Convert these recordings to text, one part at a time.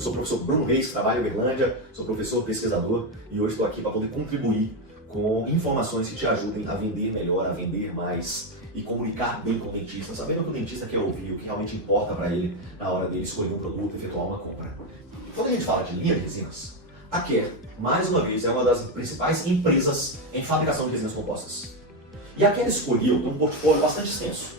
Eu sou o professor Bruno Reis, trabalho em Uberlândia, sou professor pesquisador e hoje estou aqui para poder contribuir com informações que te ajudem a vender melhor, a vender mais e comunicar bem com o dentista, sabendo o que o dentista quer ouvir, o que realmente importa para ele na hora dele escolher um produto e efetuar uma compra. Quando a gente fala de linha de resinas, a Care, mais uma vez, é uma das principais empresas em fabricação de resinas compostas. E a Care escolheu um portfólio bastante extenso,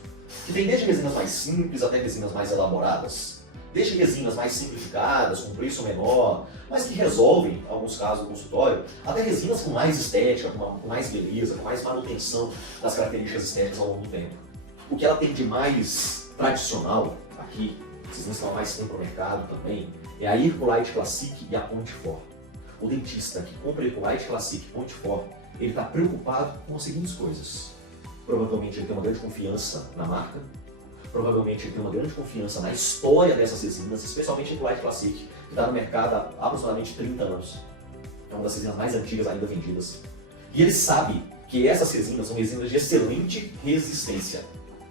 que tem desde resinas mais simples até resinas mais elaboradas, desde resinas mais simplificadas, com preço menor, mas que resolvem, em alguns casos, o consultório, até resinas com mais estética, com mais beleza, com mais manutenção das características estéticas ao longo do tempo. O que ela tem de mais tradicional aqui, resinas que estão mais tempo no mercado também, é a Herculite Classic e a Ponte-Fort. O dentista que compra Herculite Classic e Ponte-Fort, ele está preocupado com as seguintes coisas. Provavelmente ele tem uma grande confiança na marca, provavelmente ele tem uma grande confiança na história dessas resinas, especialmente a Herculite Classic, que está no mercado há aproximadamente 30 anos. É uma das resinas mais antigas ainda vendidas. E ele sabe que essas resinas são resinas de excelente resistência.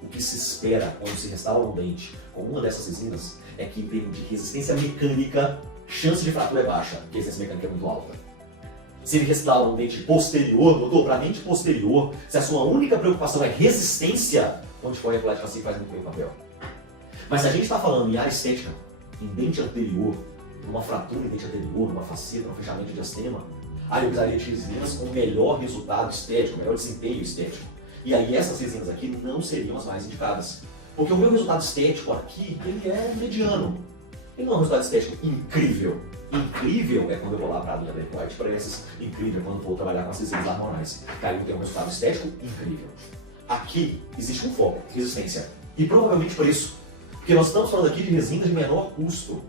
O que se espera quando se restaura um dente com uma dessas resinas é que, em termos de resistência mecânica, chance de fratura é baixa, porque a resistência mecânica é muito alta. Se ele restaura um dente posterior, doutor, para dente posterior, se a sua única preocupação é resistência, onde for a Herculite Classic faz muito bem o papel. Mas se a gente está falando em área estética, em dente anterior, numa fratura em dente anterior, numa faceta, num fechamento de diastema, aí eu usaria de resinas com melhor resultado estético, melhor desempenho estético. E aí essas resinas aqui não seriam as mais indicadas. Porque o meu resultado estético aqui, ele é mediano. Ele não é um resultado estético incrível. Incrível é quando eu vou lá para a linha da Herculite, para essas incrível é quando eu vou trabalhar com as resinas Harmonize. Que aí eu tenho um resultado estético incrível. Aqui existe um foco, resistência. E provavelmente preço. Porque nós estamos falando aqui de resinas de menor custo.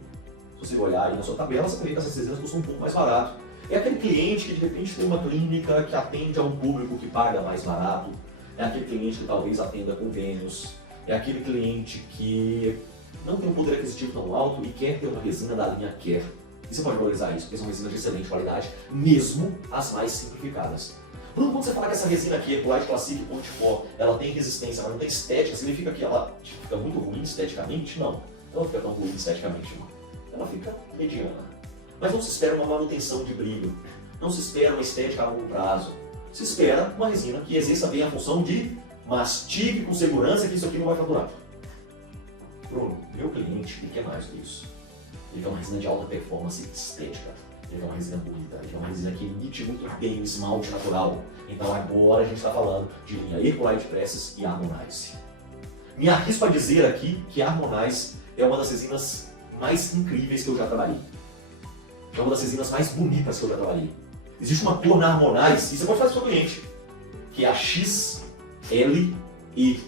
Se você olhar aí na sua tabela, você vai ver que essas resinas custam um pouco mais barato. É aquele cliente que de repente tem uma clínica que atende a um público que paga mais barato. É aquele cliente que talvez atenda convênios. É aquele cliente que não tem um poder aquisitivo tão alto e quer ter uma resina da linha Care. E você pode valorizar isso, porque são resinas de excelente qualidade, mesmo as mais simplificadas. Bruno, quando você fala que essa resina aqui, Herculite Classic e Ponte-Fort, ela tem resistência, mas não tem estética, significa que ela fica muito ruim esteticamente? Não, ela não fica tão ruim esteticamente, não. Ela fica mediana. Mas não se espera uma manutenção de brilho, não se espera uma estética a longo prazo. Se espera uma resina que exerça bem a função de mastigue com segurança que isso aqui não vai fraturar. Bruno, meu cliente, ele quer mais do que isso. Ele quer uma resina de alta performance estética. Ele quer uma resina bonita, ele quer uma resina que emite muito bem o esmalte natural. Então agora a gente está falando de linha Herculite Presses e Harmonize. Me arrisco a dizer aqui que a Harmonize é uma das resinas mais incríveis que eu já trabalhei. É uma das resinas mais bonitas que eu já trabalhei. Existe uma cor na Harmonize, e você pode fazer para o seu cliente, que é a XLE, que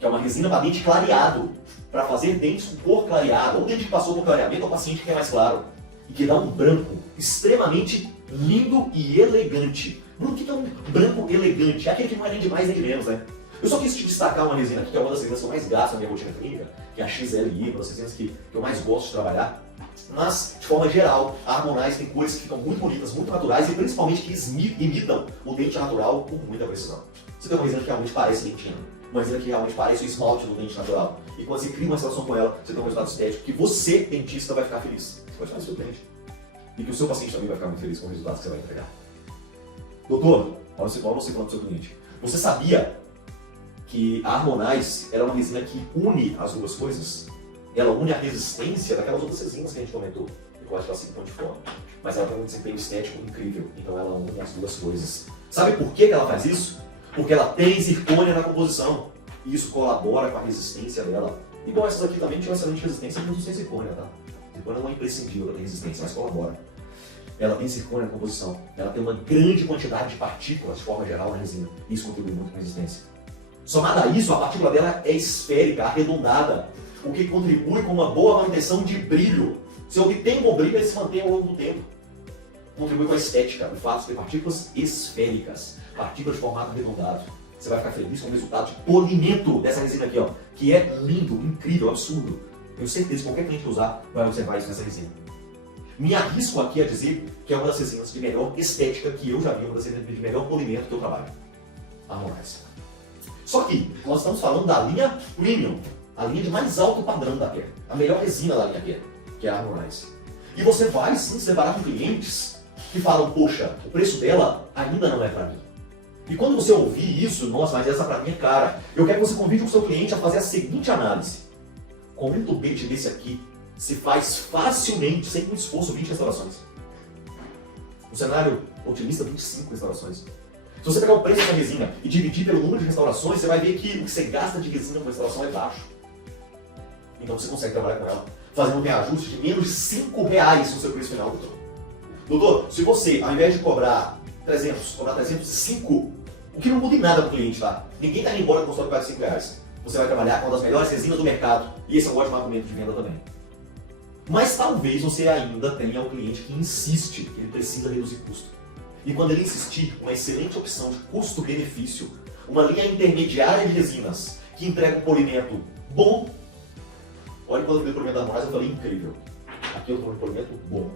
é uma resina para dente clareado, para fazer dentes com cor clareada, ou dente que passou por clareamento, ou paciente que é mais claro, e que dá um branco extremamente lindo e elegante. Bruno, o que é um branco elegante? É aquele que não é nem de mais nem de menos, né? Eu só quis te destacar uma resina aqui, que é uma das resinas que eu mais gasto na minha rotina clínica, que é a XLE, uma das resinas que eu mais gosto de trabalhar. Mas, de forma geral, a Harmonize tem cores que ficam muito bonitas, muito naturais e principalmente que imitam o dente natural com muita precisão. Você tem uma resina que realmente parece dentina, uma resina que realmente parece o esmalte do dente natural. E quando você cria uma relação com ela, você tem um resultado estético que você, dentista, vai ficar feliz. Você pode fazer o seu cliente. E que o seu paciente também vai ficar muito feliz com o resultado que você vai entregar. Doutor, olha você falando para o seu cliente. Você sabia que a Harmonize era uma resina que une as duas coisas? Ela une a resistência daquelas outras resinas que a gente comentou, Herculite Classic e Ponte-Fort, mas ela tem um desempenho estético incrível, então ela une as duas coisas. Sabe por que ela faz isso? Porque ela tem zircônia na composição, e isso colabora com a resistência dela. Igual essas aqui também tinham excelente resistência, mas não tem zircônia, tá? Zircônia não é imprescindível para ter resistência, mas colabora. Ela tem zircônia na composição, ela tem uma grande quantidade de partículas de forma geral na resina, e isso contribui muito com a resistência. Somado a isso, a partícula dela é esférica, arredondada, o que contribui com uma boa manutenção de brilho. Se obtém um bom brilho, ele se mantém ao longo do tempo. Contribui com a estética, o fato de ter partículas esféricas, partículas de formato arredondado. Você vai ficar feliz com o resultado de polimento dessa resina aqui, ó, que é lindo, incrível, absurdo. Tenho certeza que qualquer cliente que usar vai observar isso nessa resina. Me arrisco aqui a dizer que é uma das resinas de melhor estética que eu já vi, uma das resinas de melhor polimento que eu trabalho. Harmonize. Só que nós estamos falando da linha Premium, a linha de mais alto padrão da Care, a melhor resina da linha Care, que é a Harmonize. E você vai sim se deparar com clientes que falam, poxa, o preço dela ainda não é para mim. E quando você ouvir isso, nossa, mas essa para mim é cara, eu quero que você convide o seu cliente a fazer a seguinte análise. Com um tubete desse aqui, se faz facilmente, sem muito esforço, 20 restaurações. No cenário otimista, 25 restaurações. Se você pegar o preço dessa resina e dividir pelo número de restaurações, você vai ver que o que você gasta de resina por restauração é baixo. Então você consegue trabalhar com ela, fazendo um reajuste de menos de R$5 no seu preço final, doutor. Doutor, se você, ao invés de cobrar 300, cobrar 305, o que não muda em nada para o cliente, tá? Ninguém está indo embora do consultório por R$5. Você vai trabalhar com uma das melhores resinas do mercado, e esse é um ótimo argumento de venda também. Mas talvez você ainda tenha um cliente que insiste que ele precisa reduzir custo. E quando ele insistir, uma excelente opção de custo-benefício, uma linha intermediária de resinas que entrega um polimento bom. Olha quando eu falei do polimento da Harmonize, eu falei incrível. Aqui eu estou falando de polimento bom.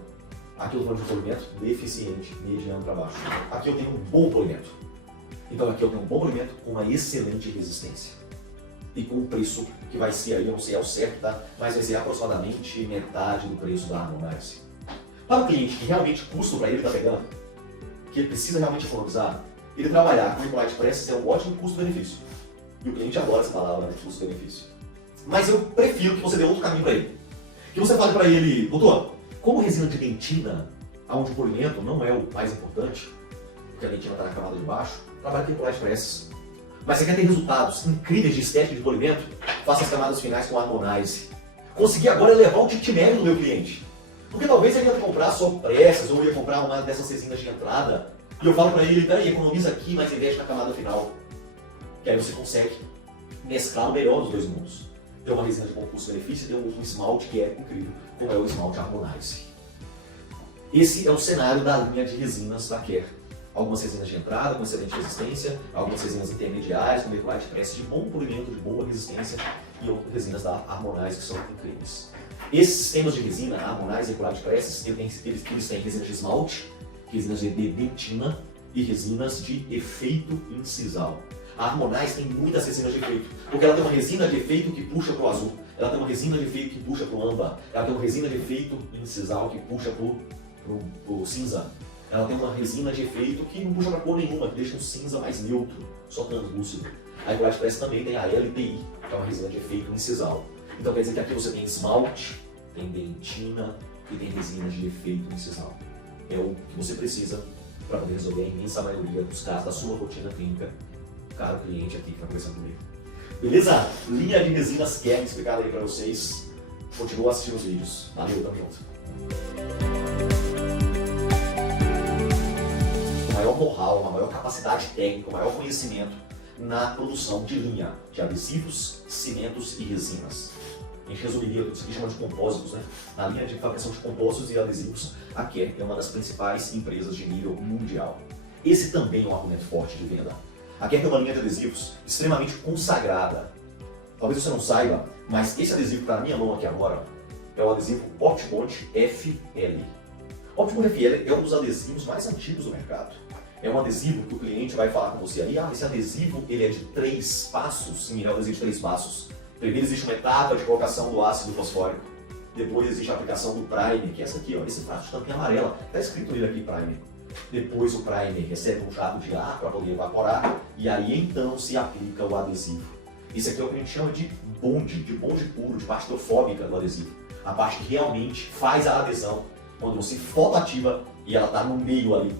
Aqui eu estou falando de polimento deficiente, mediano para baixo. Aqui eu tenho um bom polimento. Então aqui eu tenho um bom polimento com uma excelente resistência. E com um preço que vai ser aí, eu não sei ao certo, tá? Mas vai ser aproximadamente metade do preço da Harmonize. Para o cliente que realmente custo para ele está pegando, que ele precisa realmente economizar, ele trabalhar com o Impolite Presses é um ótimo custo-benefício. E o cliente adora essa palavra, né? Custo-benefício. Mas eu prefiro que você dê outro caminho para ele. Que você fale para ele, doutor, como resina de dentina, onde o polimento não é o mais importante, porque a dentina está na camada de baixo, trabalhe com Impolite Presses. Mas você quer ter resultados incríveis de estética de polimento? Faça as camadas finais com a Harmonize. Consegui agora elevar o ticket médio do meu cliente. Porque talvez ele ia comprar só pressas, ou ia comprar uma dessas resinas de entrada, e eu falo para ele, peraí, economiza aqui, mas investe na camada final. Que aí você consegue mesclar o melhor dos dois mundos. Tem uma resina de bom custo-benefício e tem um esmalte que é incrível, como é o esmalte Harmonize. Esse é o cenário da linha de resinas da Care. Algumas resinas de entrada com excelente resistência, algumas resinas intermediárias com Impolite Presses de bom polimento, de boa resistência, e outras resinas da Harmonize que são incríveis. Esses sistemas de resina, a Harmonize e Impolite Presses, eles têm resinas de esmalte, resinas de dentina e resinas de efeito incisal. A Harmonize tem muitas resinas de efeito, porque ela tem uma resina de efeito que puxa para o azul, ela tem uma resina de efeito que puxa para o âmbar, ela tem uma resina de efeito incisal que puxa para o cinza. Ela tem uma resina de efeito que não puxa para cor nenhuma, que deixa um cinza mais neutro, só translúcido. A Impolite Presses também tem a LPI, que é uma resina de efeito incisal. Então quer dizer que aqui você tem esmalte, tem dentina e tem resinas de efeito incisal. É o que você precisa para poder resolver a imensa maioria dos casos da sua rotina clínica. Caro cliente aqui que está conversando comigo. Beleza? Linha de resinas Care explicada aí para vocês. Continua assistindo os vídeos. Valeu, tamo junto. Maior know-how, uma maior capacidade técnica, um maior conhecimento na produção de linha de adesivos, cimentos e resinas. A gente resumiria o que se chama de compósitos, né? Na linha de fabricação de compósitos e adesivos, a Care é uma das principais empresas de nível mundial. Esse também é um argumento forte de venda. A Care tem uma linha de adesivos extremamente consagrada. Talvez você não saiba, mas esse adesivo que está na minha mão aqui agora é o adesivo Optibond FL. O Optibond FL é um dos adesivos mais antigos do mercado. É um adesivo que o cliente vai falar com você aí, esse adesivo ele é de 3 passos, sim, é um adesivo de 3 passos. Primeiro existe uma etapa de colocação do ácido fosfórico, depois existe a aplicação do primer, que é essa aqui, ó, esse prato de tampinha amarela, está escrito nele aqui primer. Depois o primer recebe um jato de ar para poder evaporar, e aí então se aplica o adesivo. Isso aqui é o que a gente chama de bonde puro, de parte trofóbica do adesivo. A parte que realmente faz a adesão, quando você fotoativa e ela está no meio ali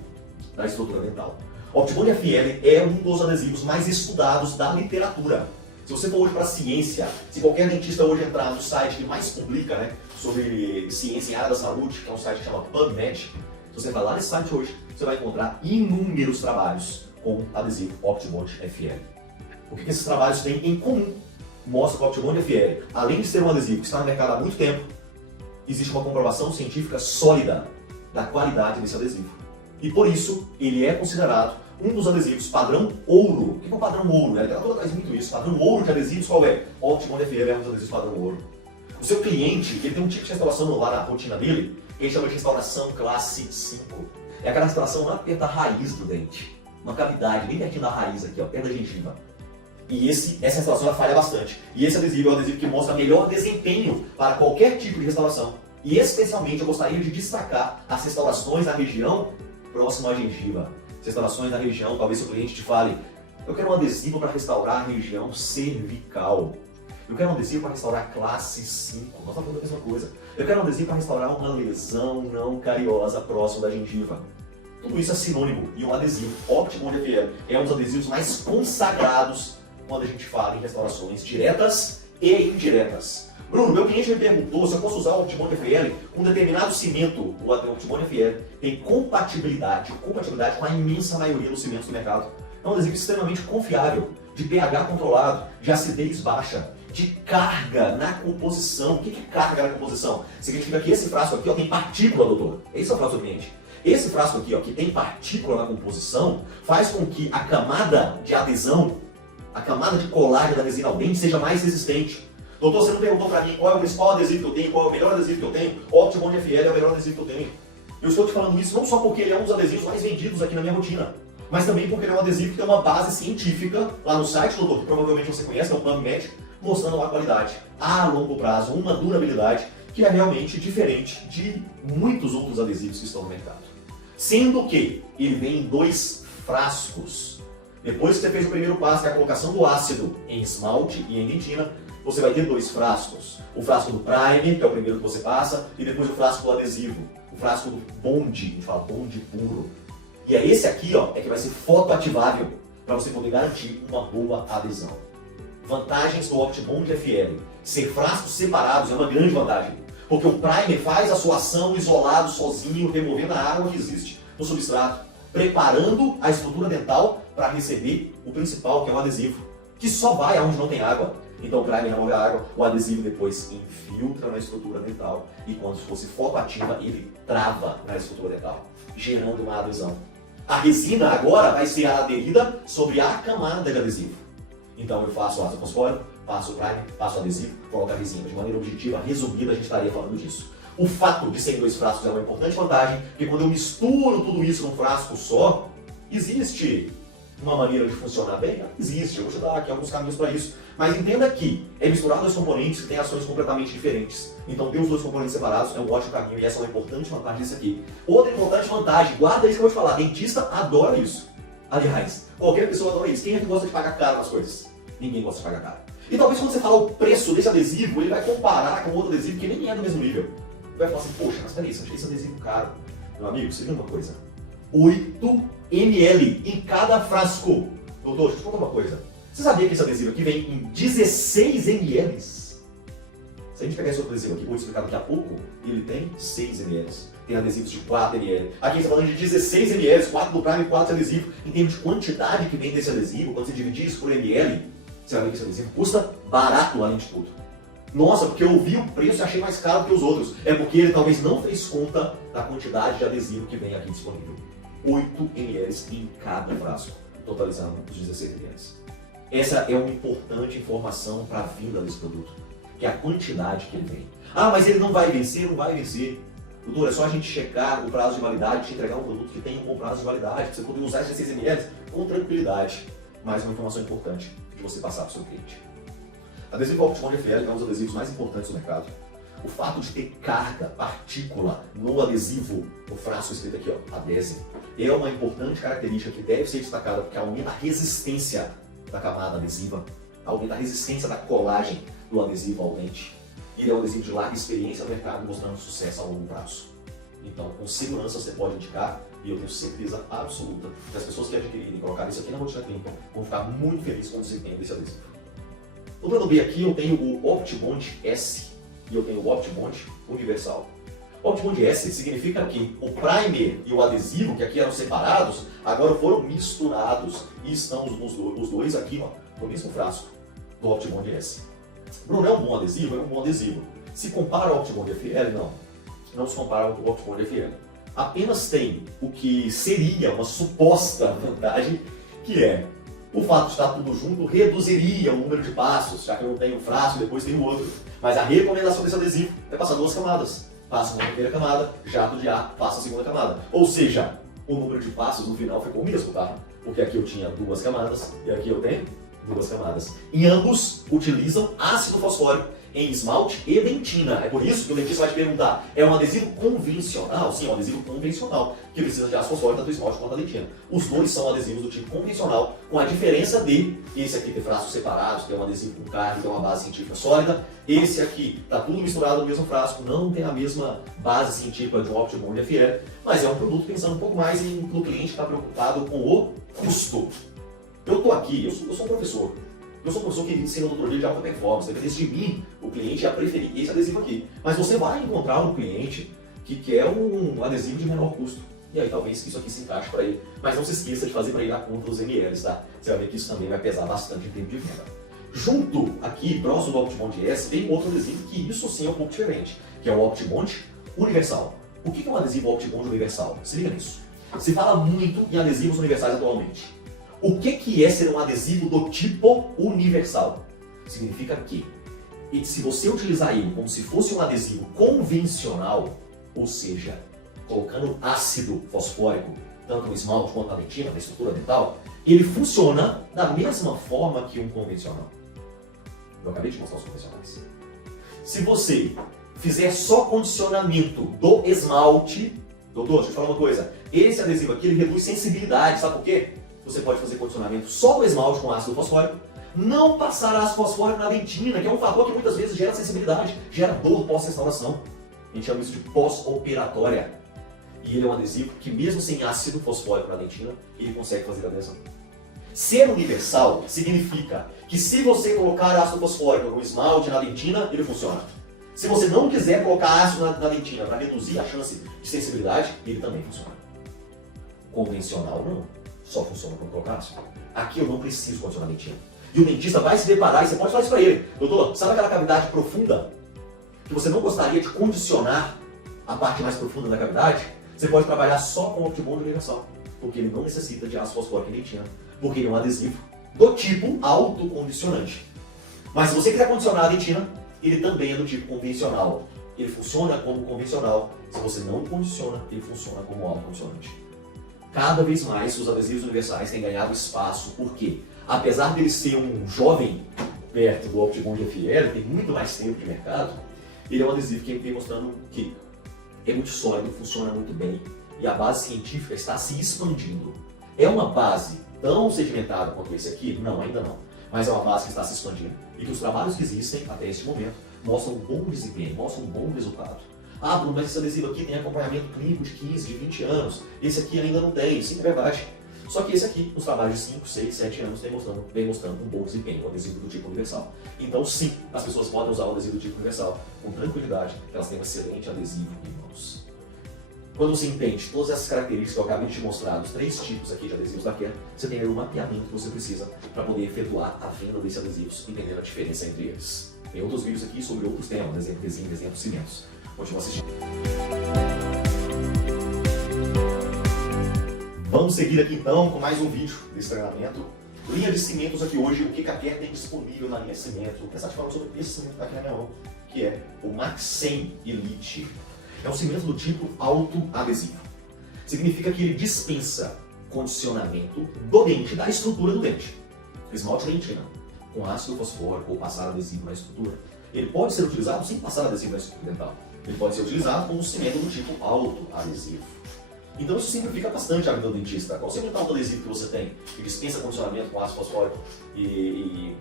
da estrutura dental. O Optibond FL é um dos adesivos mais estudados da literatura. Se você for hoje para a ciência, se qualquer dentista hoje entrar no site que mais publica, né, sobre ciência em área da saúde, que é um site que chama PubMed, se você entrar lá nesse site hoje, você vai encontrar inúmeros trabalhos com adesivo Optibond FL. O que esses trabalhos têm em comum? Mostra que o Optibond FL, além de ser um adesivo que está no mercado há muito tempo, existe uma comprovação científica sólida da qualidade desse adesivo. E por isso, ele é considerado um dos adesivos padrão ouro. O que é o padrão ouro? A literatura traz muito isso. Padrão ouro de adesivos qual é? O Optibond FL é um dos adesivos padrão ouro. O seu cliente, ele tem um tipo de restauração lá na rotina dele, que ele chama de restauração classe 5. É aquela restauração lá perto da raiz do dente. Uma cavidade, bem pertinho da raiz aqui, ó, perto da gengiva. E essa restauração ela falha bastante. E esse adesivo é o adesivo que mostra melhor desempenho para qualquer tipo de restauração. E especialmente eu gostaria de destacar as restaurações na região próxima à gengiva. Restaurações na região, talvez o cliente te fale, eu quero um adesivo para restaurar a região cervical. Eu quero um adesivo para restaurar classe 5. Nós estamos falando da mesma coisa. Eu quero um adesivo para restaurar uma lesão não cariosa próximo da gengiva. Tudo isso é sinônimo e um adesivo Optibond FL é um dos adesivos mais consagrados quando a gente fala em restaurações diretas e indiretas. Bruno, meu cliente me perguntou se eu posso usar o Optibond FL com um determinado cimento. O Optibond FL tem compatibilidade com a imensa maioria dos cimentos do mercado. É um adesivo extremamente confiável, de pH controlado, de acidez baixa, de carga na composição. O que é carga na composição? Significa que esse frasco aqui tem partícula, doutor. Esse é o frasco do cliente. Esse frasco aqui, que tem partícula na composição, faz com que a camada de adesão, a camada de colagem da resina ao dente seja mais resistente. Doutor, você não perguntou para mim qual é o principal adesivo que eu tenho, qual é o melhor adesivo que eu tenho? O Optibond FL é o melhor adesivo que eu tenho. Eu estou te falando isso não só porque ele é um dos adesivos mais vendidos aqui na minha rotina, mas também porque ele é um adesivo que tem uma base científica lá no site, doutor, que provavelmente você conhece, que é o PubMed, mostrando uma qualidade a longo prazo, uma durabilidade que é realmente diferente de muitos outros adesivos que estão no mercado. Sendo que ele vem em 2 frascos. Depois que você fez o primeiro passo, que é a colocação do ácido em esmalte e em dentina, você vai ter 2 frascos. O frasco do primer, que é o primeiro que você passa, e depois o frasco do adesivo. O frasco do bonde, a gente fala bonde puro. E é esse aqui, é que vai ser fotoativável, para você poder garantir uma boa adesão. Vantagens do Optibond FL. Ser frascos separados é uma grande vantagem. Porque o primer faz a sua ação isolado, sozinho, removendo a água que existe no substrato, preparando a estrutura dental para receber o principal, que é o adesivo, que só vai aonde não tem água. Então o primer remove a água, o adesivo depois infiltra na estrutura dental e quando fosse fotoativa, ele trava na estrutura dental, gerando uma adesão. A resina agora vai ser aderida sobre a camada de adesivo. Então eu faço o ácido fosfórico, passo o primer, passo o adesivo, coloco a resina. De maneira objetiva, resumida, a gente estaria falando disso. O fato de serem 2 frascos é uma importante vantagem, porque quando eu misturo tudo isso num frasco só, existe uma maneira de funcionar bem? Existe, eu vou te dar aqui alguns caminhos para isso. Mas entenda que é misturar 2 componentes que têm ações completamente diferentes. Então ter os 2 componentes separados é um ótimo caminho e essa é uma importante vantagem desse aqui. Outra importante vantagem, guarda isso que eu vou te falar, dentista adora isso. Aliás, qualquer pessoa adora isso. Quem é que gosta de pagar caro nas coisas? Ninguém gosta de pagar caro. E talvez quando você falar o preço desse adesivo, ele vai comparar com outro adesivo que nem é do mesmo nível. Vai falar assim, poxa, mas peraí, eu achei esse adesivo caro. Meu amigo, você viu uma coisa? 8 ml em cada frasco. Doutor, deixa eu te contar uma coisa. Você sabia que esse adesivo aqui vem em 16 ml? Se a gente pegar esse outro adesivo aqui, vou explicar daqui a pouco, ele tem 6 ml. Tem adesivos de 4 ml. Aqui você está falando de 16 ml, 4 do primer e 4 de adesivo. Em termos de quantidade que vem desse adesivo, quando você dividir isso por ml, você vai ver que esse adesivo custa barato além de tudo. Nossa, porque eu vi o preço e achei mais caro que os outros. É porque ele talvez não fez conta da quantidade de adesivo que vem aqui disponível. 8 ml em cada frasco, totalizando os 16 ml. Essa é uma importante informação para a vinda desse produto, que é a quantidade que ele vem. Ah, mas ele não vai vencer? Não vai vencer. Doutor, é só a gente checar o prazo de validade, te entregar um produto que tem um bom prazo de validade, para você poder usar esses 16 ml com tranquilidade. Mais uma informação importante de você passar para o seu cliente. Adesivo Optibond FL é um dos adesivos mais importantes do mercado. O fato de ter carga, partícula no adesivo, no frasco escrito aqui, adese, é uma importante característica que deve ser destacada porque aumenta a resistência da camada adesiva, aumenta a resistência da colagem do adesivo ao dente. Ele é um adesivo de larga experiência no mercado, mostrando sucesso a longo prazo. Então, com segurança você pode indicar, e eu tenho certeza absoluta que as pessoas que adquirirem e colocarem isso aqui na rotina clínica vão ficar muito felizes com o desempenho desse adesivo. No plano B aqui eu tenho o Optibond S e eu tenho o Optibond Universal. O Optibond S significa que o primer e o adesivo, que aqui eram separados, agora foram misturados e estão os dois aqui no mesmo frasco do Optibond S. Bruno, é um bom adesivo? É um bom adesivo. Se compara ao Optibond FL, não se compara ao Optibond FL. Apenas tem o que seria uma suposta vantagem, que é o fato de estar tudo junto reduziria o número de passos, já que eu não tenho um frasco e depois tem o outro. Mas a recomendação desse adesivo é passar 2 camadas. Passa uma primeira camada, jato de ar, passa a segunda camada. Ou seja, o número de passos no final ficou o mesmo, tá? Porque aqui eu tinha 2 camadas e aqui eu tenho 2 camadas. Em ambos utilizam ácido fosfórico, em esmalte e dentina. É por isso que o dentista vai te perguntar, é um adesivo convencional? Sim, é um adesivo convencional, que precisa de ácido fosfórico tanto o esmalte quanto a dentina. Os dois são adesivos do tipo convencional, com a diferença de esse aqui ter frascos separados, que é um adesivo com carne, que é uma base científica sólida. Esse aqui está tudo misturado no mesmo frasco, não tem a mesma base científica de um Optibond FE, mas é um produto pensando um pouco mais no cliente que está preocupado com o custo. Eu estou aqui, eu sou um professor. Eu sou um professor que ensina odontologia de alta performance. Dependendo de mim, o cliente ia preferir esse adesivo aqui. Mas você vai encontrar um cliente que quer um adesivo de menor custo. E aí talvez isso aqui se encaixe para ele. Mas não se esqueça de fazer para ele a conta dos ml, tá? Você vai ver que isso também vai pesar bastante em termos de venda. Junto aqui, próximo do Optibond S, tem outro adesivo que isso sim é um pouco diferente, que é o Optibond Universal. O que é um adesivo Optibond Universal? Se liga nisso. Se fala muito em adesivos universais atualmente. O que é ser um adesivo do tipo universal? Significa que, e se você utilizar ele como se fosse um adesivo convencional, ou seja, colocando ácido fosfórico, tanto no esmalte quanto na dentina, na estrutura dental, ele funciona da mesma forma que um convencional. Eu acabei de mostrar os convencionais. Se você fizer só condicionamento do esmalte, doutor, deixa eu te falar uma coisa, esse adesivo aqui ele reduz sensibilidade, sabe por quê? Você pode fazer condicionamento só do esmalte com ácido fosfórico, não passar ácido fosfórico na dentina, que é um fator que muitas vezes gera sensibilidade, gera dor pós-restauração. A gente chama isso de pós-operatória. E ele é um adesivo que mesmo sem ácido fosfórico na dentina, ele consegue fazer adesão. Ser universal significa que se você colocar ácido fosfórico no esmalte na dentina, ele funciona. Se você não quiser colocar ácido na dentina para reduzir a chance de sensibilidade, ele também funciona. Convencional não, só funciona quando colocar ácido. Aqui eu não preciso condicionar a dentina. E o dentista vai se deparar, e você pode falar isso para ele. Doutor, sabe aquela cavidade profunda que você não gostaria de condicionar a parte mais profunda da cavidade? Você pode trabalhar só com o Optibond Universal, porque ele não necessita de ácido fosfórico e dentina, porque ele é um adesivo do tipo autocondicionante. Mas se você quiser condicionar a dentina, ele também é do tipo convencional. Ele funciona como convencional. Se você não condiciona, ele funciona como autocondicionante. Cada vez mais os adesivos universais têm ganhado espaço, porque apesar dele ser um jovem perto do Optibond FE, ele tem muito mais tempo de mercado, ele é um adesivo que vem mostrando que é muito sólido, funciona muito bem e a base científica está se expandindo. É uma base tão sedimentada quanto esse aqui? Não, ainda não. Mas é uma base que está se expandindo e que os trabalhos que existem até este momento mostram um bom desempenho, mostram um bom resultado. Ah, Bruno, mas esse adesivo aqui tem acompanhamento clínico de 15, de 20 anos. Esse aqui ainda não tem. Sim, é verdade. Só que esse aqui, nos trabalhos de 5, 6, 7 anos, vem mostrando um bom desempenho, um adesivo do tipo universal. Então, sim, as pessoas podem usar o adesivo do tipo universal com tranquilidade, porque elas têm um excelente adesivo em mãos. Quando você entende todas essas características que eu acabei de te mostrar, os 3 tipos aqui de adesivos da Care, você tem aí o mapeamento que você precisa para poder efetuar a venda desses adesivos, entendendo a diferença entre eles. Tem outros vídeos aqui sobre outros temas, desenho, desenho dos cimentos. Continua assistindo. Vamos seguir aqui então com mais um vídeo desse treinamento. Linha de cimentos aqui hoje, o que a Care tem disponível na linha de cimento. Vou começar te falando sobre esse cimento que está aqui na minha mão, que é o Max 100 Elite. É um cimento do tipo autoadesivo. Significa que ele dispensa condicionamento do dente, da estrutura do dente. Esmalte dentina, com ácido fosfórico ou passar adesivo na estrutura. Ele pode ser utilizado sem passar adesivo na estrutura dental. Ele pode ser utilizado como cimento do tipo autoadesivo. Então isso simplifica bastante a vida do dentista. Qual cimento autoadesivo que você tem, que dispensa condicionamento com ácido fosfórico e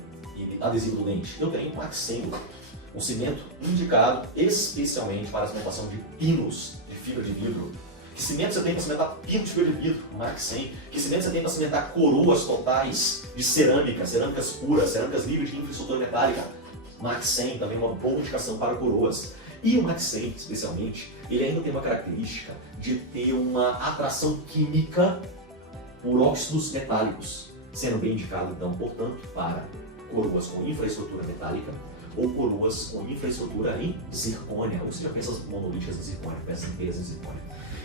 adesivo do dente? Eu tenho um Max 100, um cimento indicado especialmente para a cimentação de pinos de fibra de vidro. Que cimento você tem para cimentar pinos de fibra de vidro? Max 100. Que cimento você tem para cimentar coroas totais de cerâmica, cerâmicas puras, cerâmicas livres de infraestrutura metálica? Max 100 também é uma boa indicação para coroas. E o Max 100, especialmente, ele ainda tem uma característica de ter uma atração química por óxidos metálicos, sendo bem indicado, então, portanto, para coroas com infraestrutura metálica ou coroas com infraestrutura em zircônia, ou seja, peças monolíticas em zircônia, peças inteiras em zircônia.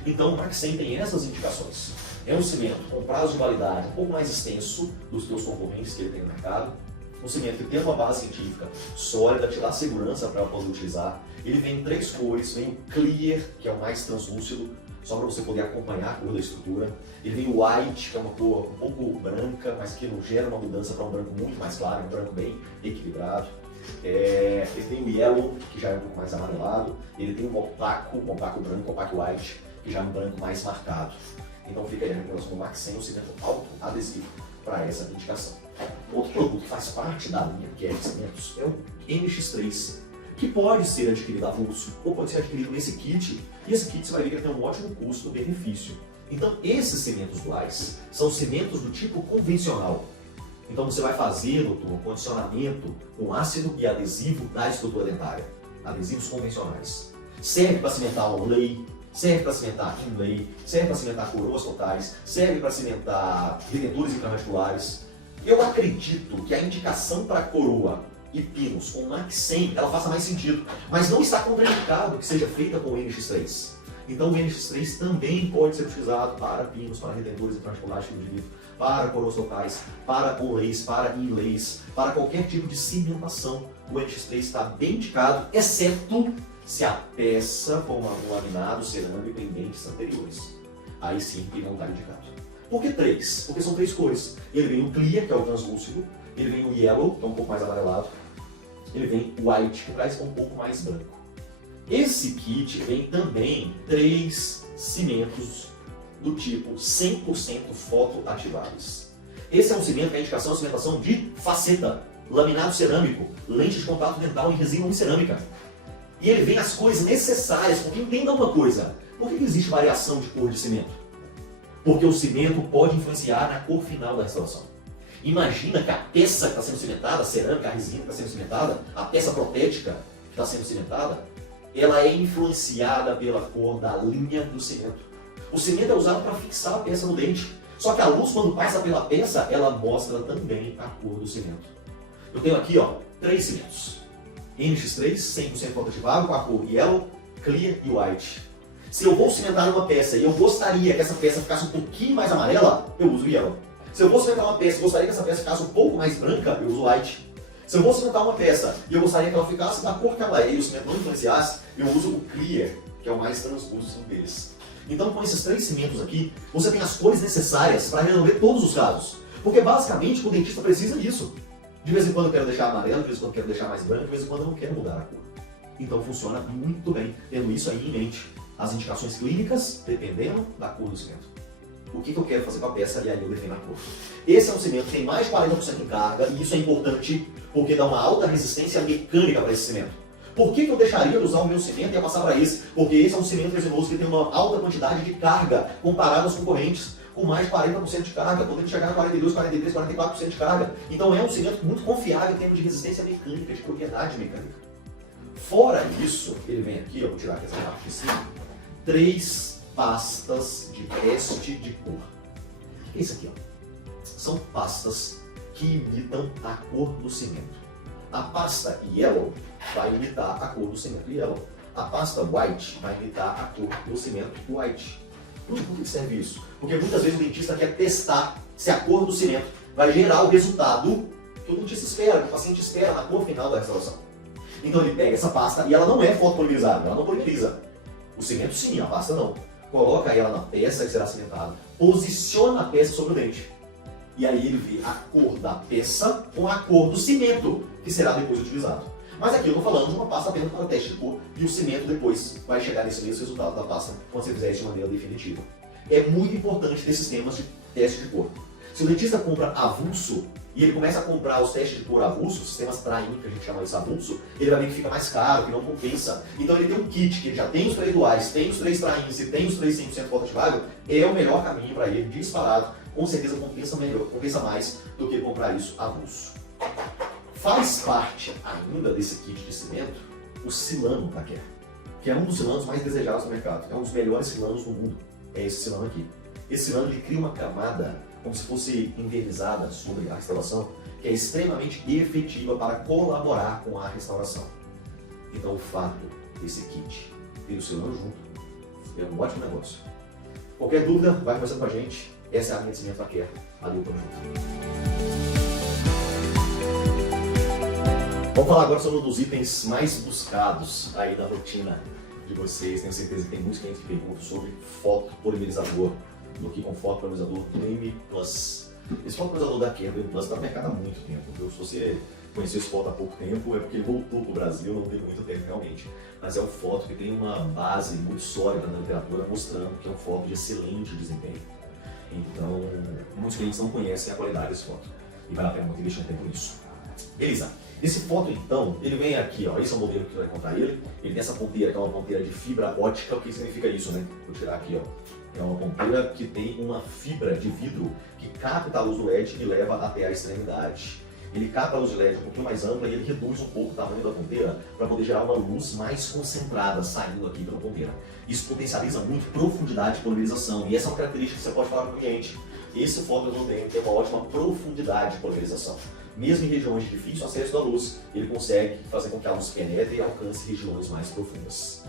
Então, o Max 100 tem essas indicações. É um cimento com prazo de validade um pouco mais extenso dos seus concorrentes que ele tem no mercado. Um cimento que tem uma base científica sólida, te dá segurança para poder utilizar. Ele vem em 3 cores, vem o Clear, que é o mais translúcido, só para você poder acompanhar a cor da estrutura. Ele vem o White, que é uma cor um pouco branca, mas que não gera uma mudança para um branco muito mais claro, um branco bem equilibrado. Ele tem o Yellow, que já é um pouco mais amarelado. Ele tem o opaco branco, opaco white, que já é um branco mais marcado. Então fica aí a recomendação do Max 100, um cimento autoadesivo para essa indicação. Outro produto que faz parte da linha que é de cimentos é o NX3, que pode ser adquirido avulso ou pode ser adquirido nesse kit, e esse kit você vai ver que tem um ótimo custo-benefício. Então esses cimentos duais são cimentos do tipo convencional. Então você vai fazer, doutor, um condicionamento com ácido e adesivo da estrutura dentária, adesivos convencionais. Serve para cimentar onlay, serve para cimentar inlay, serve para cimentar coroas totais, serve para cimentar retentores intraarticulares. Eu acredito que a indicação para coroa e pinos com Max 100, ela faça mais sentido, mas não está contraindicado que seja feita com o NX3. Então o NX3 também pode ser utilizado para pinos, para retentores intraarticulares de vidro, para coroas locais, para onlays, para inlays, para qualquer tipo de cimentação. O NX3 está bem indicado, exceto se a peça for um laminado cerâmico em dentes anteriores. Aí sim ele não está indicado. Por que 3? Porque são 3 cores. Ele vem o Clear, que é o translúcido, ele vem o Yellow, que é um pouco mais amarelado, ele vem o White, que traz um pouco mais branco. Esse kit vem também 3 cimentos do tipo 100% fotoativáveis. Esse é um cimento que a indicação é a cimentação de faceta, laminado cerâmico, lente de contato dental em resina cerâmica. E ele vem as cores necessárias, porque entenda uma coisa, por que existe variação de cor de cimento? Porque o cimento pode influenciar na cor final da restauração. Imagina que a peça que está sendo cimentada, a cerâmica, a resina que está sendo cimentada, a peça protética que está sendo cimentada, ela é influenciada pela cor da linha do cimento. O cimento é usado para fixar a peça no dente. Só que a luz, quando passa pela peça, ela mostra também a cor do cimento. Eu tenho aqui 3 cimentos. NX3, 100% fotoativável, com a cor Yellow, Clear e White. Se eu vou cimentar uma peça e eu gostaria que essa peça ficasse um pouquinho mais amarela, eu uso o Yellow. Se eu vou cimentar uma peça e gostaria que essa peça ficasse um pouco mais branca, eu uso o White. Se eu vou cimentar uma peça e eu gostaria que ela ficasse da cor que ela é e o cimento não influenciasse, eu uso o Clear, que é o mais translúcido deles. Então, com esses 3 cimentos aqui, você tem as cores necessárias para resolver todos os casos. Porque, basicamente, o dentista precisa disso. De vez em quando eu quero deixar amarelo, de vez em quando eu quero deixar mais branco, de vez em quando eu não quero mudar a cor. Então, funciona muito bem, tendo isso aí em mente. As indicações clínicas, dependendo da cor do cimento. O que eu quero fazer com a peça e aí eu defino a cor. Esse é um cimento que tem mais de 40% de carga, e isso é importante porque dá uma alta resistência mecânica para esse cimento. Por que eu deixaria de usar o meu cimento e ia passar para esse? Porque esse é um cimento resinoso que tem uma alta quantidade de carga comparado aos concorrentes, com mais de 40% de carga, podendo chegar a 42%, 43%, 44% de carga. Então é um cimento muito confiável em termos de resistência mecânica, de propriedade mecânica. Fora isso, ele vem aqui, eu vou tirar aqui essa parte de cima, 3 pastas de teste de cor. O que é isso aqui? São pastas que imitam a cor do cimento. A pasta Yellow vai imitar a cor do cimento Yellow. A pasta White vai imitar a cor do cimento White. Por que serve isso? Porque muitas vezes o dentista quer testar se a cor do cimento vai gerar o resultado que o dentista espera, que o paciente espera na cor final da restauração. Então ele pega essa pasta e ela não é fotopolimerizada, ela não polimeriza. O cimento sim, a pasta não. Coloca ela na peça que será cimentada, posiciona a peça sobre o dente. E aí ele vê a cor da peça com a cor do cimento, que será depois utilizado. Mas aqui eu estou falando de uma pasta apenas para teste de cor, e o cimento depois vai chegar nesse mesmo resultado da pasta quando você fizer isso de maneira definitiva. É muito importante ter sistemas de teste de cor. Se o dentista compra avulso, e ele começa a comprar os testes de cor avulso, sistemas train, que a gente chama isso avulso, ele vai ver que fica mais caro, que não compensa. Então ele tem um kit que ele já tem os 3 duais, tem os 3 trains e tem os 3 100% fotoativável, é o melhor caminho para ele, disparado. Com certeza compensa melhor, compensa mais do que comprar isso avulso. Faz parte ainda desse kit de cimento o silano da Care, que é um dos silanos mais desejados no mercado, é um dos melhores silanos do mundo, é esse silano aqui. Esse silano ele cria uma camada como se fosse envernizada sobre a restauração, que é extremamente efetiva para colaborar com a restauração. Então o fato desse kit ter o silano junto é um ótimo negócio. Qualquer dúvida, vai conversando com a gente. Essa é a linha de cimento da Care. Valeu, tamo junto. Vamos falar agora sobre um dos itens mais buscados aí da rotina de vocês. Tenho certeza que tem muitos clientes que perguntam sobre fotopolimerizador, do que com fotopolimerizador M+. Esse fotopolimerizador da Care, do M+, está no mercado há muito tempo. Viu? Se você conheceu esse foto há pouco tempo, é porque ele voltou para o Brasil, não tem muito tempo realmente. Mas é um foto que tem uma base muito sólida na literatura, mostrando que é um foto de excelente desempenho. Então, muitos clientes não conhecem a qualidade desse foto. E vale a pena muito investir tempo nisso. Beleza. Esse foto, então, ele vem aqui, ó. Esse é o modelo que você vai encontrar ele. Ele tem essa ponteira, que é uma ponteira de fibra ótica. O que significa isso, né? Vou tirar aqui, ó. É uma ponteira que tem uma fibra de vidro que capta a luz do LED e leva até a extremidade. Ele capta a luz de LED um pouquinho mais ampla e ele reduz um pouco o tamanho da ponteira para poder gerar uma luz mais concentrada saindo aqui pela ponteira. Isso potencializa muito profundidade de polarização e essa é uma característica que você pode falar para o cliente. Esse foco tem uma ótima profundidade de polarização. Mesmo em regiões de difícil acesso da luz, ele consegue fazer com que a luz penetre e alcance regiões mais profundas.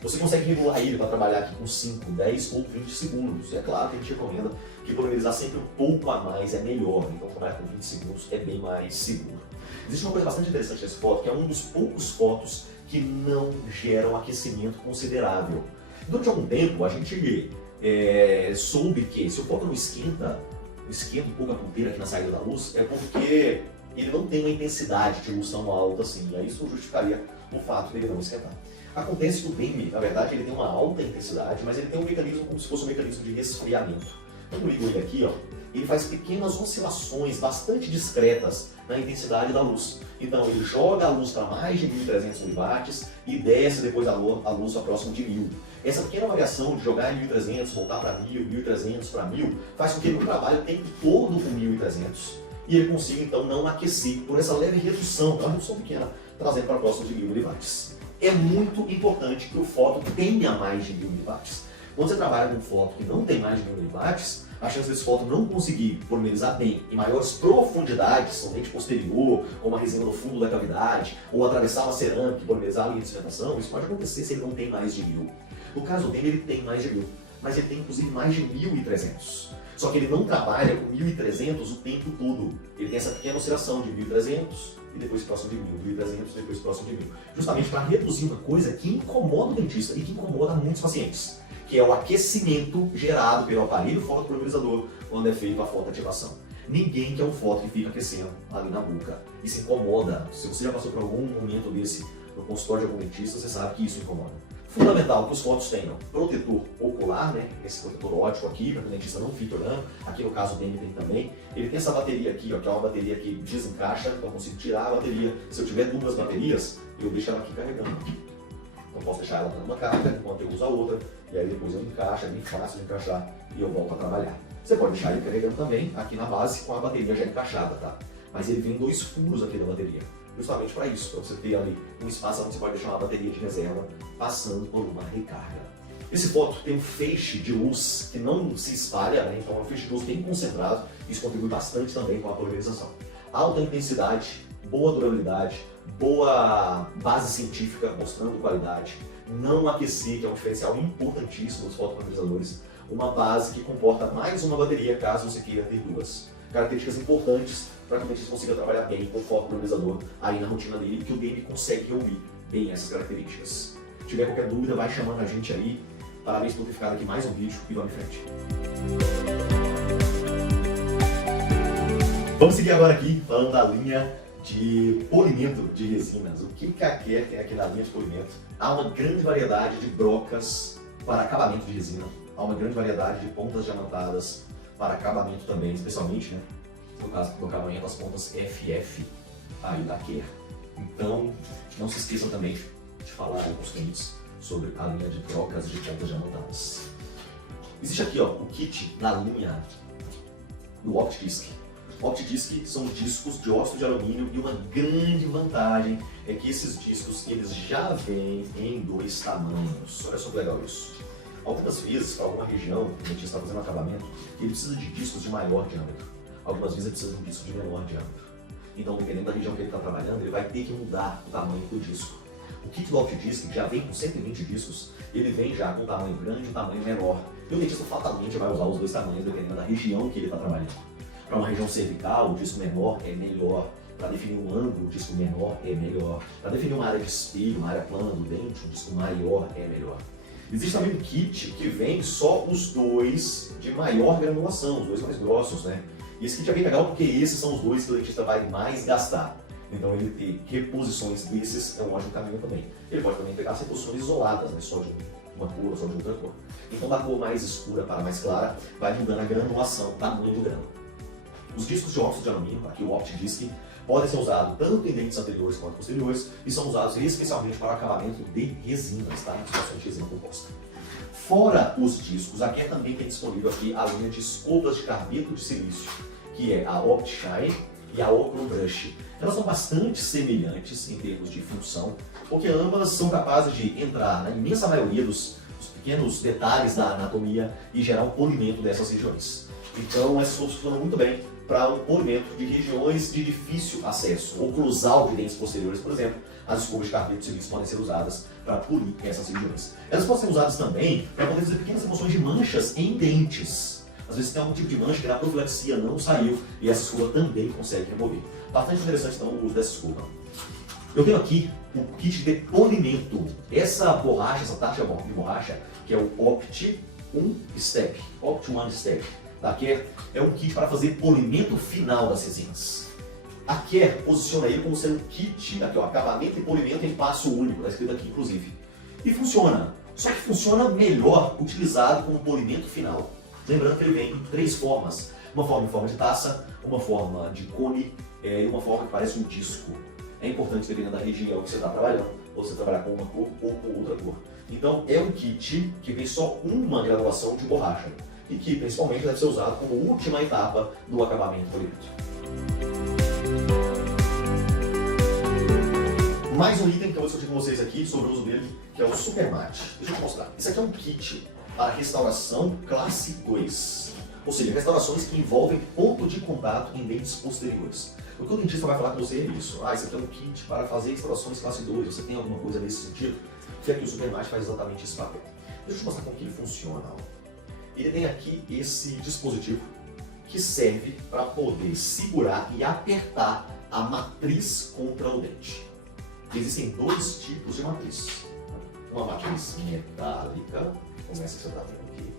Você consegue regular ele para trabalhar aqui com 5, 10 ou 20 segundos. E é claro que a gente recomenda que polarizar sempre um pouco a mais é melhor. Então trabalhar com 20 segundos é bem mais seguro. Existe uma coisa bastante interessante nesse foto, que é um dos poucos fotos que não geram aquecimento considerável. Durante algum tempo a gente soube que se o foto não esquenta um pouco a ponteira aqui na saída da luz, é porque ele não tem uma intensidade de luz tão alta assim. E aí isso justificaria o fato dele não esquentar. Acontece que o BEM, na verdade, ele tem uma alta intensidade, mas ele tem um mecanismo como se fosse um mecanismo de resfriamento. Quando eu ligo ele aqui, ó, ele faz pequenas oscilações bastante discretas na intensidade da luz. Então ele joga a luz para mais de 1.300 miliwatts e desce depois a luz para próximo de 1.000. Essa pequena variação de jogar em 1.300, voltar para 1.000, 1.300 para 1.000, faz com que ele trabalhe o tempo todo com 1.300 e ele consiga então não aquecer por essa leve redução, uma redução pequena, trazendo para próximo de 1.000 miliwatts. É muito importante que o foto tenha mais de 1.000 miliwatts. Quando você trabalha com um foto que não tem mais de 1.000 miliwatts, a chance desse foto não conseguir polimerizar bem em maiores profundidades, somente posterior, como a resina no fundo da cavidade, ou atravessar uma cerâmica e polimerizar a linha de sedimentação, isso pode acontecer se ele não tem mais de 1.000. No caso dele, ele tem mais de 1.000, mas ele tem inclusive mais de 1.300. Só que ele não trabalha com 1.300 o tempo todo. Ele tem essa pequena oscilação de 1.300 e depois próximo de 1.000, 1.300 e depois próximo de 1.000. Justamente para reduzir uma coisa que incomoda o dentista e que incomoda muitos pacientes, que é o aquecimento gerado pelo aparelho fotopolarizador quando é feita a fotoativação. Ninguém quer um foto que fica aquecendo ali na boca. Isso incomoda. Se você já passou por algum momento desse no consultório de algum dentista, você sabe que isso incomoda. Fundamental que os fotos tenham protetor ocular, né? Esse protetor ótico aqui, para que o dentista não fique olhando. Aqui no caso dele tem também. Ele tem essa bateria aqui, ó, que é uma bateria que desencaixa, então eu consigo tirar a bateria. Se eu tiver duas baterias, eu deixo ela aqui carregando. Então posso deixar ela dando uma carga enquanto eu uso a outra, e aí depois eu encaixo, é bem fácil de encaixar e eu volto a trabalhar. Você pode deixar ele carregando também aqui na base com a bateria já encaixada, tá? Mas ele vem 2 furos aqui da bateria. Justamente para isso, para você ter ali um espaço onde você pode deixar uma bateria de reserva passando por uma recarga. Esse foto tem um feixe de luz que não se espalha, né? Então é um feixe de luz bem concentrado, isso contribui bastante também com a polarização. Alta intensidade, boa durabilidade, boa base científica mostrando qualidade, não aquecer, que é um diferencial importantíssimo dos fotopolarizadores, uma base que comporta mais uma bateria caso você queira ter 2. Características importantes para que o dentista consiga trabalhar bem com o fotopolarizador aí na rotina dele, porque o DM consegue reunir bem essas características. Se tiver qualquer dúvida, vai chamando a gente aí. Parabéns por ter ficado aqui mais um vídeo e vamos em frente. Vamos seguir agora aqui falando da linha de polimento de resinas. O que a Care tem aqui na linha de polimento? Há uma grande variedade de brocas para acabamento de resina. Há uma grande variedade de pontas diamantadas para acabamento também, especialmente, né? No caso do acabamento, as pontas FF aí da Care. Então, não se esqueçam também de falar com os clientes sobre a linha de brocas de pontas diamantadas. Existe aqui, ó, o kit da linha do OptiDisc. OptiDisc são discos de óxido de alumínio e uma grande vantagem é que esses discos eles já vêm em 2 tamanhos. Olha só que legal isso. Algumas vezes, para alguma região, que o dentista está fazendo acabamento, ele precisa de discos de maior diâmetro. Algumas vezes ele precisa de um disco de menor diâmetro. Então, dependendo da região que ele está trabalhando, ele vai ter que mudar o tamanho do disco. O kit do OptiDisc já vem com 120 discos, ele vem já com um tamanho grande e um tamanho menor. E o dentista fatalmente vai usar os 2 tamanhos, dependendo da região que ele está trabalhando. Para uma região cervical, o disco menor é melhor. Para definir um ângulo, o disco menor é melhor. Para definir uma área de espelho, uma área plana do dente, o disco maior é melhor. Existe também um kit que vem só os 2 de maior granulação, os 2 mais grossos, né? E esse kit é bem legal porque esses são os 2 que o dentista vai mais gastar. Então ele ter reposições desses é um ótimo caminho também. Ele pode também pegar as reposições isoladas, né, só de uma cor ou só de outra cor. Então da cor mais escura para a mais clara, vai mudando a granulação, o tamanho do grano. Os discos de óxido de alumínio, aqui o OptiDisc, podem ser usados tanto em dentes anteriores quanto posteriores e são usados especialmente para o acabamento de resinas, tá? Situações de resina composta. Fora os discos, a Care também tem disponível aqui a linha de escovas de carbeto de silício, que é a OptiShine e a OcroBrush. Elas são bastante semelhantes em termos de função, porque ambas são capazes de entrar na imensa maioria dos pequenos detalhes da anatomia e gerar um polimento dessas regiões. Então essas escovas funcionam muito bem para um polimento de regiões de difícil acesso, oclusal de dentes posteriores, por exemplo. As escovas de carbeto de silício podem ser usadas para polir essas regiões. Elas podem ser usadas também para poder fazer pequenas remoções de manchas em dentes. Às vezes tem algum tipo de mancha que na profilaxia não saiu e essa escova também consegue remover. Bastante interessante então o uso dessa escova. Eu tenho aqui o kit de polimento. Essa borracha, essa taxa de borracha, que é o Opti One Step, da Care, é um kit para fazer polimento final das resinas. A Care posiciona ele como sendo um kit, aqui, ó, acabamento e polimento em passo único, está escrito aqui inclusive. E funciona, só que funciona melhor utilizado como polimento final. Lembrando que ele vem em 3 formas, uma forma em forma de taça, uma forma de cone e uma forma que parece um disco. É importante, dependendo da região que você está trabalhando, ou você trabalhar com uma cor ou com outra cor. Então é um kit que vem só uma granulação de borracha e que principalmente deve ser usado como última etapa do acabamento polimento. Mais um item que eu vou discutir com vocês aqui sobre o uso dele, que é o Super Matte. Deixa eu te mostrar. Esse aqui é um kit para restauração classe 2, ou seja, restaurações que envolvem ponto de contato em dentes posteriores. O que o dentista vai falar com você é isso. Esse aqui é um kit para fazer restaurações classe 2, você tem alguma coisa nesse sentido? E aqui o Super Matte faz exatamente esse papel. Deixa eu te mostrar como que ele funciona. Ele tem aqui esse dispositivo que serve para poder segurar e apertar a matriz contra o dente. Existem 2 tipos de matriz. Uma matriz metálica, como essa que você está vendo aqui,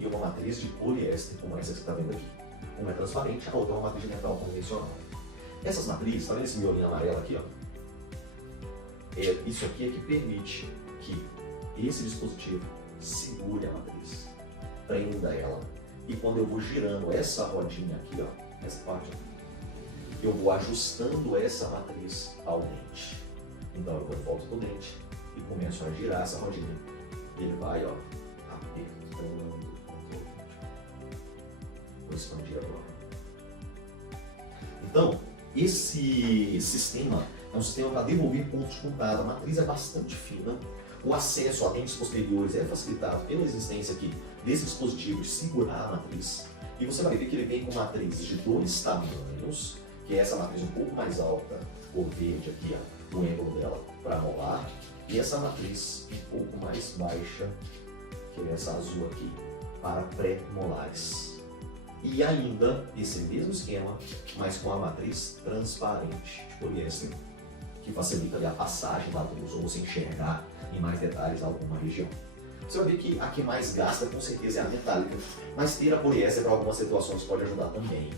e uma matriz de poliéster, como essa que você está vendo aqui. Uma é transparente, a outra é uma matriz de metal convencional. Essas matrizes, está vendo esse miolinho amarelo aqui? Ó? Isso aqui é que permite que esse dispositivo segure a matriz, prenda ela. E quando eu vou girando essa rodinha aqui, ó, essa parte, eu vou ajustando essa matriz ao dente. Então eu volto do dente e começo a girar essa rodinha. Ele vai, ó, apertando. Vou expandir agora. Então, esse sistema é um sistema para devolver pontos de contato. A matriz é bastante fina. O acesso a dentes posteriores é facilitado pela existência aqui desse dispositivo de segurar a matriz. E você vai ver que ele vem com matrizes de 2 tamanhos, que é essa matriz um pouco mais alta, cor verde aqui, ó, o êmbolo dela para molar, e essa matriz um pouco mais baixa, que é essa azul aqui, para pré-molares. E ainda esse mesmo esquema, mas com a matriz transparente de poliéster, que facilita ali a passagem da luz ou você enxergar em mais detalhes alguma região. Você vai ver que a que mais gasta com certeza é a metálica, mas ter a poliéster para algumas situações pode ajudar também.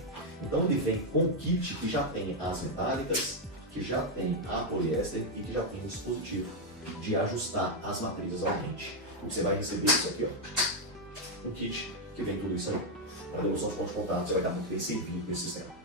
Então ele vem com um kit que já tem as metálicas, que já tem a poliéster e que já tem um dispositivo de ajustar as matrizes ao dente. O que você vai receber isso aqui, ó, um kit que vem tudo isso aí. Para a devolução de ponto de contato, você vai estar muito bem servido com esse sistema.